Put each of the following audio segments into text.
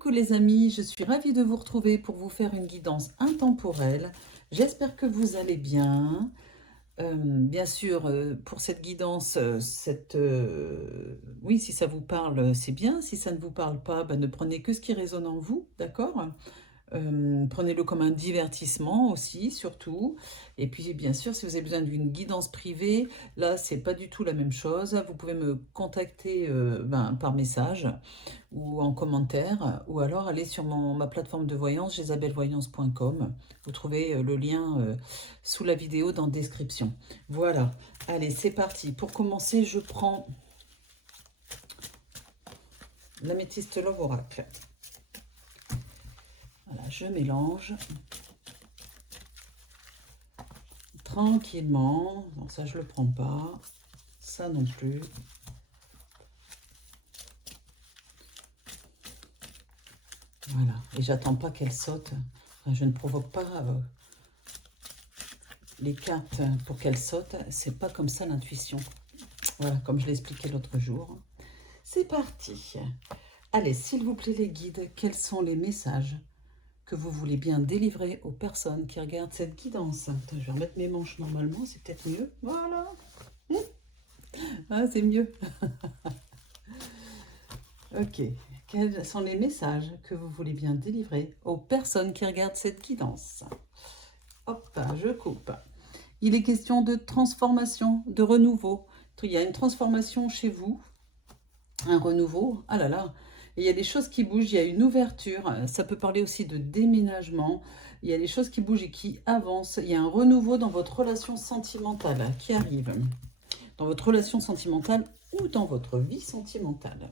Coucou les amis, je suis ravie de vous retrouver pour vous faire une guidance intemporelle. J'espère que vous allez bien. Bien sûr, pour cette guidance, oui, si ça vous parle, c'est bien. Si ça ne vous parle pas, ne prenez que ce qui résonne en vous, d'accord? Prenez-le comme un divertissement aussi, surtout. Et puis, bien sûr, si vous avez besoin d'une guidance privée, là, c'est pas du tout la même chose. Vous pouvez me contacter par message ou en commentaire, ou alors aller sur ma plateforme de voyance, jezabelvoyance.com. Vous trouvez le lien sous la vidéo dans la description. Voilà, allez, c'est parti. Pour commencer, je prends l'améthyste Love Oracle. Voilà, je mélange tranquillement. Bon, ça, je le prends pas. Ça non plus. Voilà, et j'attends pas qu'elle saute. Enfin, je ne provoque pas les cartes pour qu'elles sautent. C'est pas comme ça l'intuition. Voilà, comme je l'ai expliqué l'autre jour. C'est parti. Allez, s'il vous plaît les guides, quels sont les messages que vous voulez bien délivrer aux personnes qui regardent cette guidance? Attends, je vais remettre mes manches normalement, c'est peut-être mieux. Voilà. Ah, c'est mieux. Ok. Quels sont les messages que vous voulez bien délivrer aux personnes qui regardent cette guidance? Hop, je coupe. Il est question de transformation, de renouveau. Il y a une transformation chez vous, un renouveau. Ah là là, il y a des choses qui bougent, il y a une ouverture. Ça peut parler aussi de déménagement. Il y a des choses qui bougent et qui avancent. Il y a un renouveau dans votre relation sentimentale qui arrive. Dans votre relation sentimentale ou dans votre vie sentimentale.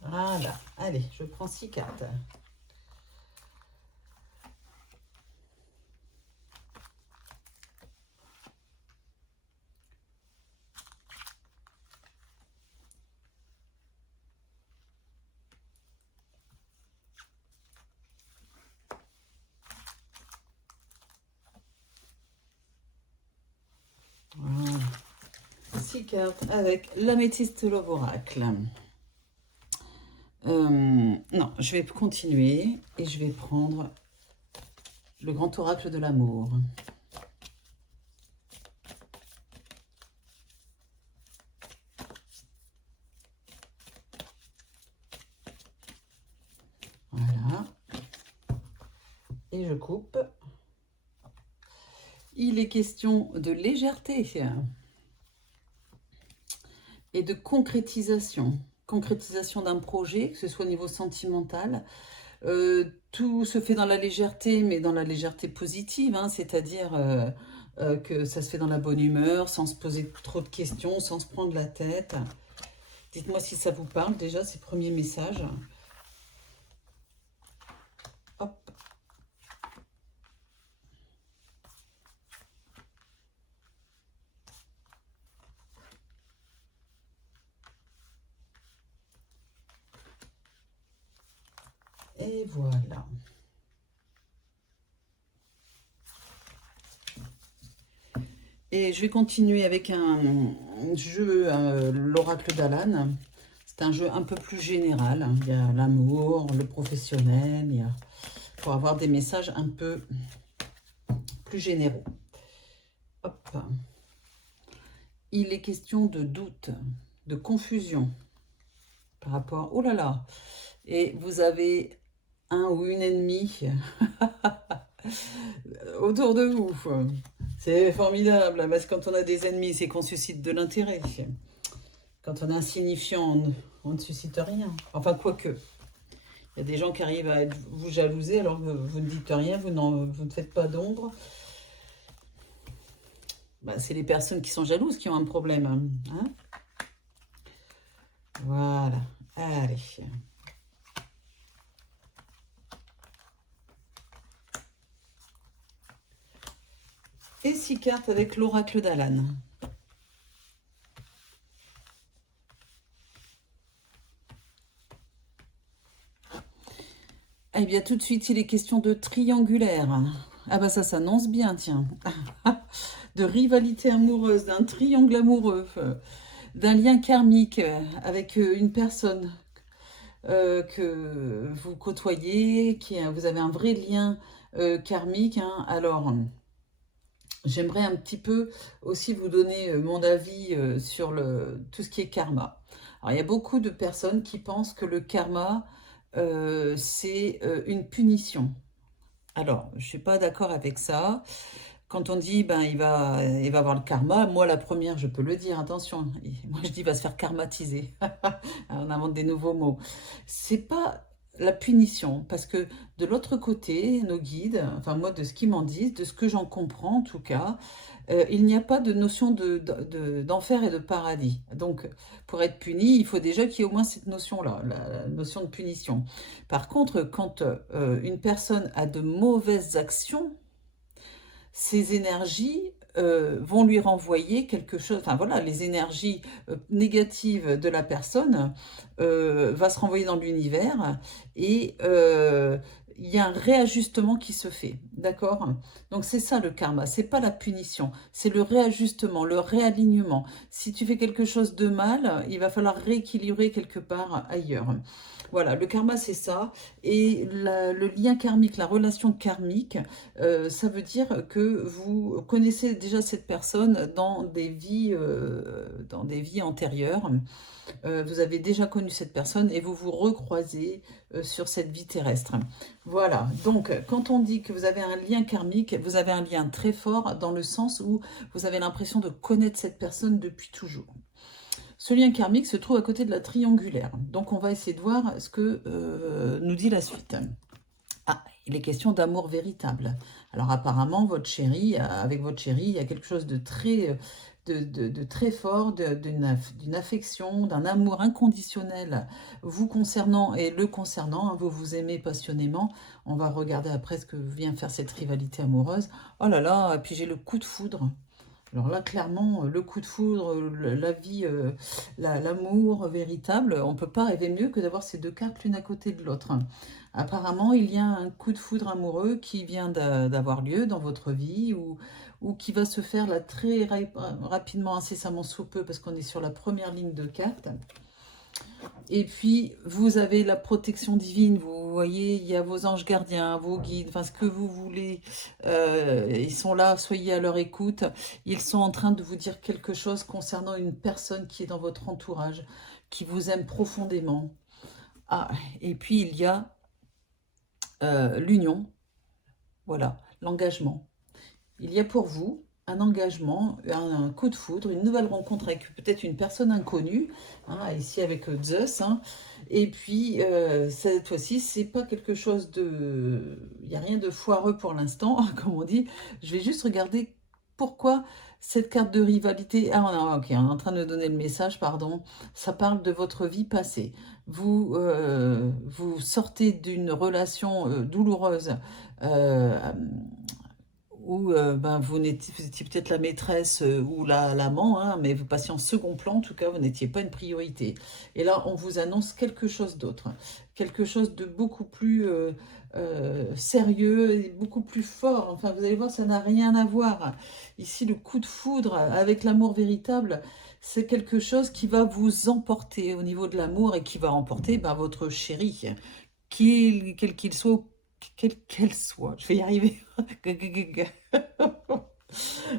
Voilà, allez, je prends 6 cartes. Voilà. 6 cartes avec l'améthyste Love Oracle. Non, je vais continuer et je vais prendre le grand oracle de l'amour. Voilà. Et je coupe. Il est question de légèreté et de concrétisation. Concrétisation d'un projet, que ce soit au niveau sentimental. Tout se fait dans la légèreté, mais dans la légèreté positive, hein, c'est-à-dire que ça se fait dans la bonne humeur, sans se poser trop de questions, sans se prendre la tête. Dites-moi si ça vous parle déjà, ces premiers messages. Hop. Et voilà. Et je vais continuer avec un jeu, l'oracle d'Alan. C'est un jeu un peu plus général. Il y a l'amour, le professionnel, il y a, pour avoir des messages un peu plus généraux. Hop. Il est question de doute, de confusion par rapport... Oh là là! Et vous avez un ou une ennemie autour de vous. C'est formidable, parce que quand on a des ennemis, c'est qu'on suscite de l'intérêt. Quand on est insignifiant, on ne suscite rien. Enfin, quoique. Il y a des gens qui arrivent à vous jalouser alors que vous ne dites rien, vous ne faites pas d'ombre. C'est les personnes qui sont jalouses qui ont un problème. Hein? Voilà. Allez. Et 6 cartes avec l'oracle d'Alan. Eh bien, tout de suite, il est question de triangulaire. Ah bah ça s'annonce bien, tiens. De rivalité amoureuse, d'un triangle amoureux, d'un lien karmique avec une personne que vous côtoyez, vous avez un vrai lien karmique, hein. Alors, j'aimerais un petit peu aussi vous donner mon avis sur tout ce qui est karma. Alors, il y a beaucoup de personnes qui pensent que le karma, c'est une punition. Alors, je ne suis pas d'accord avec ça. Quand on dit, ben, il va avoir le karma, moi, la première, je peux le dire, attention. Moi, je dis, il va se faire karmatiser. On invente des nouveaux mots. C'est pas la punition, parce que de l'autre côté, nos guides, enfin, moi, de ce qu'ils m'en disent, de ce que j'en comprends, en tout cas, il n'y a pas de notion d'enfer et de paradis. Donc, pour être puni, il faut déjà qu'il y ait au moins cette notion-là, la notion de punition. Par contre, quand une personne a de mauvaises actions, ces énergies vont lui renvoyer quelque chose, enfin voilà, les énergies négatives de la personne va se renvoyer dans l'univers et il y a un réajustement qui se fait, d'accord? Donc c'est ça le karma, c'est pas la punition, c'est le réajustement, le réalignement. Si tu fais quelque chose de mal, il va falloir rééquilibrer quelque part ailleurs. Voilà, le karma c'est ça, et le lien karmique, la relation karmique, ça veut dire que vous connaissez déjà cette personne dans des vies antérieures. Vous avez déjà connu cette personne et vous vous recroisez sur cette vie terrestre. Voilà, donc quand on dit que vous avez un lien karmique, vous avez un lien très fort dans le sens où vous avez l'impression de connaître cette personne depuis toujours. Ce lien karmique se trouve à côté de la triangulaire. Donc on va essayer de voir ce que nous dit la suite. Ah, il est question d'amour véritable. Alors apparemment, avec votre chéri, il y a quelque chose de très fort, d'une affection, d'un amour inconditionnel vous concernant et le concernant. Hein, vous vous aimez passionnément. On va regarder après ce que vient faire cette rivalité amoureuse. Oh là là, et puis j'ai le coup de foudre. Alors là, clairement, le coup de foudre, la vie, l'amour véritable, on ne peut pas rêver mieux que d'avoir ces deux cartes l'une à côté de l'autre. Apparemment, il y a un coup de foudre amoureux qui vient d'avoir lieu dans votre vie ou qui va se faire là très rapidement, incessamment sous peu, parce qu'on est sur la première ligne de cartes. Et puis, vous avez la protection divine, vous voyez, il y a vos anges gardiens, vos guides, enfin ce que vous voulez, ils sont là, soyez à leur écoute. Ils sont en train de vous dire quelque chose concernant une personne qui est dans votre entourage, qui vous aime profondément. Ah, et puis il y a l'union, voilà, l'engagement. Il y a pour vous un engagement, un coup de foudre, une nouvelle rencontre avec peut-être une personne inconnue, hein, ici avec Zeus, hein. Et puis cette fois-ci, c'est pas quelque chose de... Il n'y a rien de foireux pour l'instant, comme on dit. Je vais juste regarder pourquoi cette carte de rivalité... Ah, ok, on est en train de donner le message, pardon. Ça parle de votre vie passée. Vous sortez d'une relation douloureuse, où ben, vous étiez peut-être la maîtresse ou l'amant, hein, mais vous passiez en second plan, en tout cas, vous n'étiez pas une priorité. Et là, on vous annonce quelque chose d'autre, quelque chose de beaucoup plus sérieux, et beaucoup plus fort. Enfin, vous allez voir, ça n'a rien à voir. Ici, le coup de foudre avec l'amour véritable, c'est quelque chose qui va vous emporter au niveau de l'amour et qui va emporter ben, votre chéri, quel qu'il soit, quelle qu'elle soit. Je vais y arriver.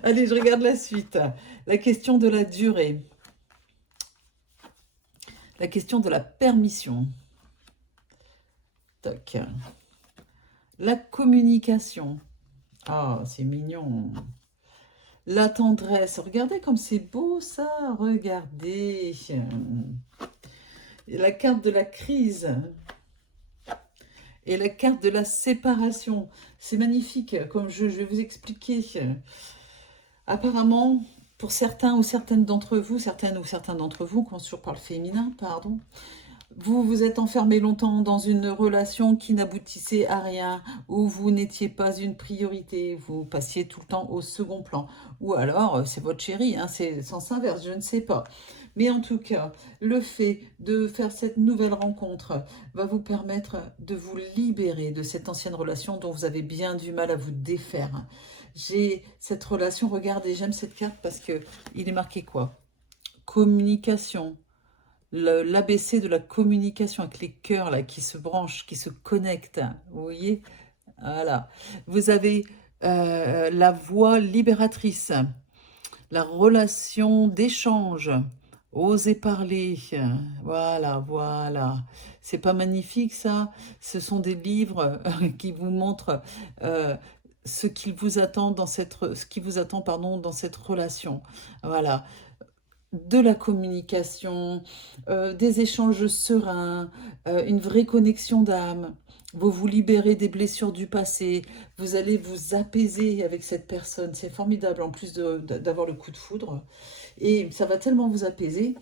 Allez, je regarde la suite. La question de la durée. La question de la permission. Toc. La communication. Ah, c'est mignon. La tendresse. Regardez comme c'est beau ça. Regardez. Et la carte de la crise. Et la carte de la séparation. C'est magnifique, comme je vais vous expliquer. Apparemment, pour certains ou certaines d'entre vous, certaines ou certains d'entre vous, quand on parle féminin, pardon, vous vous êtes enfermé longtemps dans une relation qui n'aboutissait à rien, où vous n'étiez pas une priorité, vous passiez tout le temps au second plan. Ou alors, c'est votre chéri, hein, c'est sens inverse, je ne sais pas. Mais en tout cas, le fait de faire cette nouvelle rencontre va vous permettre de vous libérer de cette ancienne relation dont vous avez bien du mal à vous défaire. J'ai cette relation, regardez, j'aime cette carte parce que il est marqué quoi? Communication, l'ABC de la communication avec les cœurs là, qui se branchent, qui se connectent. Vous voyez? Voilà. Vous avez la voix libératrice, la relation d'échange, oser parler. Voilà, voilà. C'est pas magnifique ça? Ce sont des livres qui vous montrent ce qui vous attend dans dans cette relation. Voilà, de la communication, des échanges sereins, une vraie connexion d'âme. Vous vous libérez des blessures du passé, vous allez vous apaiser avec cette personne. C'est formidable en plus d'avoir le coup de foudre. Et ça va tellement vous apaiser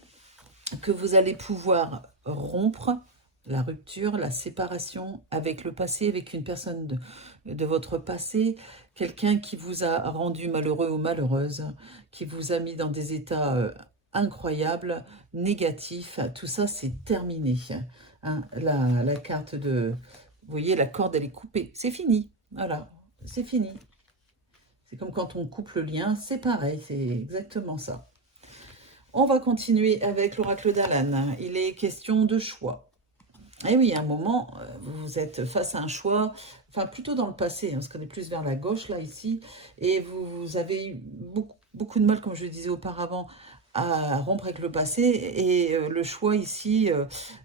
que vous allez pouvoir rompre la rupture, la séparation avec le passé, avec une personne de votre passé, quelqu'un qui vous a rendu malheureux ou malheureuse, qui vous a mis dans des états incroyables, négatifs. Tout ça, c'est terminé. Hein, la carte de... Vous voyez, la corde, elle est coupée. C'est fini. Voilà, c'est fini. C'est comme quand on coupe le lien, c'est pareil, c'est exactement ça. On va continuer avec l'oracle d'Alan. Il est question de choix. Et oui, à un moment, vous êtes face à un choix, enfin plutôt dans le passé, parce qu'on est plus vers la gauche là, ici, et vous avez eu beaucoup de mal, comme je le disais auparavant, à rompre avec le passé, et le choix ici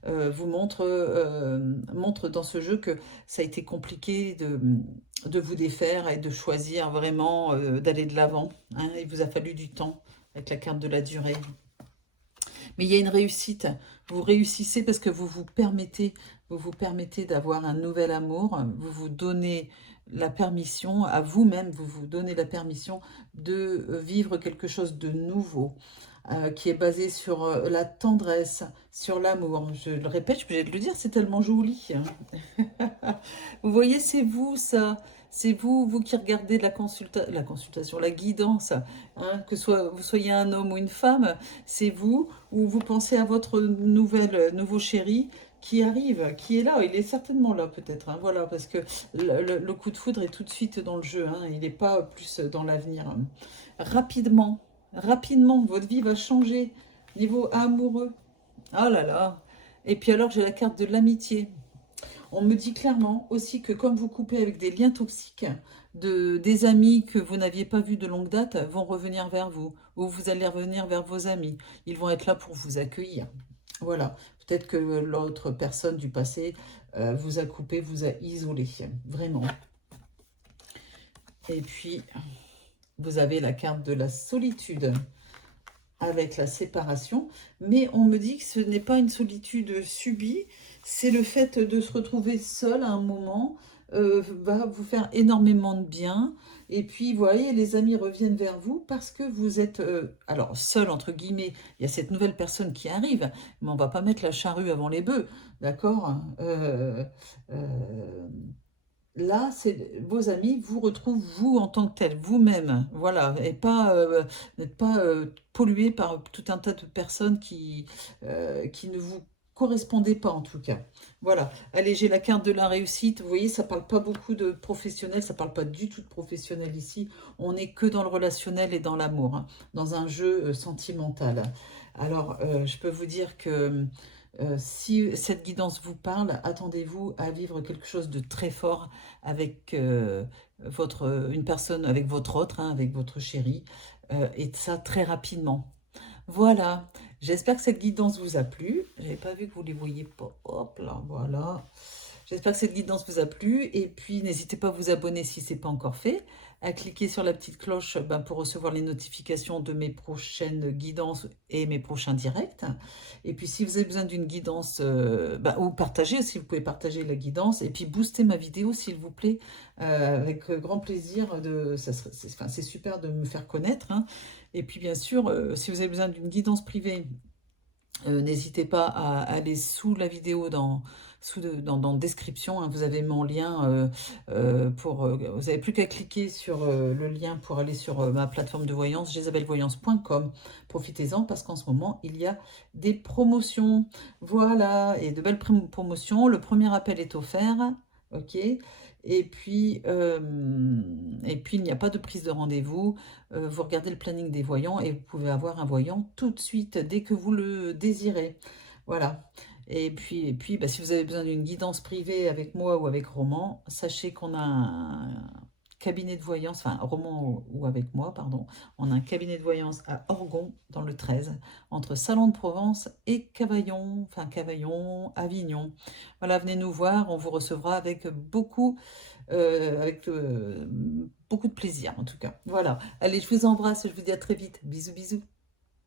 vous montre dans ce jeu que ça a été compliqué de vous défaire et de choisir vraiment d'aller de l'avant. Hein. Il vous a fallu du temps avec la carte de la durée. Mais il y a une réussite. Vous réussissez parce que vous vous permettez d'avoir un nouvel amour. Vous vous donnez la permission à vous-même, vous vous donnez la permission de vivre quelque chose de nouveau. Qui est basé sur la tendresse, sur l'amour. Je le répète, je suis obligée de le dire, c'est tellement joli. Vous voyez, c'est vous, ça. C'est vous qui regardez la consultation, la guidance, hein, que vous soyez un homme ou une femme, c'est vous, ou vous pensez à votre nouveau chéri qui arrive, qui est là, il est certainement là peut-être, hein, voilà, parce que le coup de foudre est tout de suite dans le jeu, hein, il n'est pas plus dans l'avenir. Rapidement, votre vie va changer, niveau amoureux, oh là là, et puis alors j'ai la carte de l'amitié. On me dit clairement aussi que comme vous coupez avec des liens toxiques, des amis que vous n'aviez pas vus de longue date vont revenir vers vous, ou vous allez revenir vers vos amis. Ils vont être là pour vous accueillir. Voilà, peut-être que l'autre personne du passé vous a coupé, vous a isolé, vraiment. Et puis, vous avez la carte de la solitude avec la séparation, mais on me dit que ce n'est pas une solitude subie, c'est le fait de se retrouver seul à un moment, va vous faire énormément de bien, et puis vous voyez, les amis reviennent vers vous parce que vous êtes, alors seul entre guillemets, il y a cette nouvelle personne qui arrive, mais on ne va pas mettre la charrue avant les bœufs, d'accord. Là, c'est vos amis vous retrouvent vous en tant que tel, vous-même, voilà, et pas n'êtes pas pollué par tout un tas de personnes qui ne vous correspondaient pas en tout cas. Voilà, allez, j'ai la carte de la réussite, vous voyez, ça parle pas beaucoup de professionnel, ça parle pas du tout de professionnel ici, on n'est que dans le relationnel et dans l'amour, hein, dans un jeu sentimental. Alors, je peux vous dire que si cette guidance vous parle, attendez-vous à vivre quelque chose de très fort avec une personne, avec votre autre, hein, avec votre chéri, et ça très rapidement. Voilà, j'espère que cette guidance vous a plu. Je n'avais pas vu que vous les voyez pas. Hop là, voilà. J'espère que cette guidance vous a plu. Et puis, n'hésitez pas à vous abonner si ce n'est pas encore fait, à cliquer sur la petite cloche pour recevoir les notifications de mes prochaines guidances et mes prochains directs. Et puis, si vous avez besoin d'une guidance, ou partagez, si vous pouvez partager la guidance. Et puis, boostez ma vidéo, s'il vous plaît, avec grand plaisir. C'est super de me faire connaître. Hein. Et puis, bien sûr, si vous avez besoin d'une guidance privée, n'hésitez pas à aller sous la vidéo dans description, hein, vous avez mon lien vous n'avez plus qu'à cliquer sur le lien pour aller sur ma plateforme de voyance, jezabelvoyance.com. Profitez-en parce qu'en ce moment, il y a des promotions. Voilà, et de belles promotions. Le premier appel est offert, ok. Et puis, il n'y a pas de prise de rendez-vous. Vous regardez le planning des voyants et vous pouvez avoir un voyant tout de suite dès que vous le désirez. Voilà. Et puis bah, si vous avez besoin d'une guidance privée avec moi ou avec Roman, sachez qu'on a un cabinet de voyance, enfin Roman ou avec moi, pardon, on a un cabinet de voyance à Orgon, dans le 13, entre Salon de Provence et Cavaillon, enfin Cavaillon, Avignon. Voilà, venez nous voir, on vous recevra avec beaucoup de plaisir en tout cas. Voilà, allez, je vous embrasse, je vous dis à très vite. Bisous, bisous.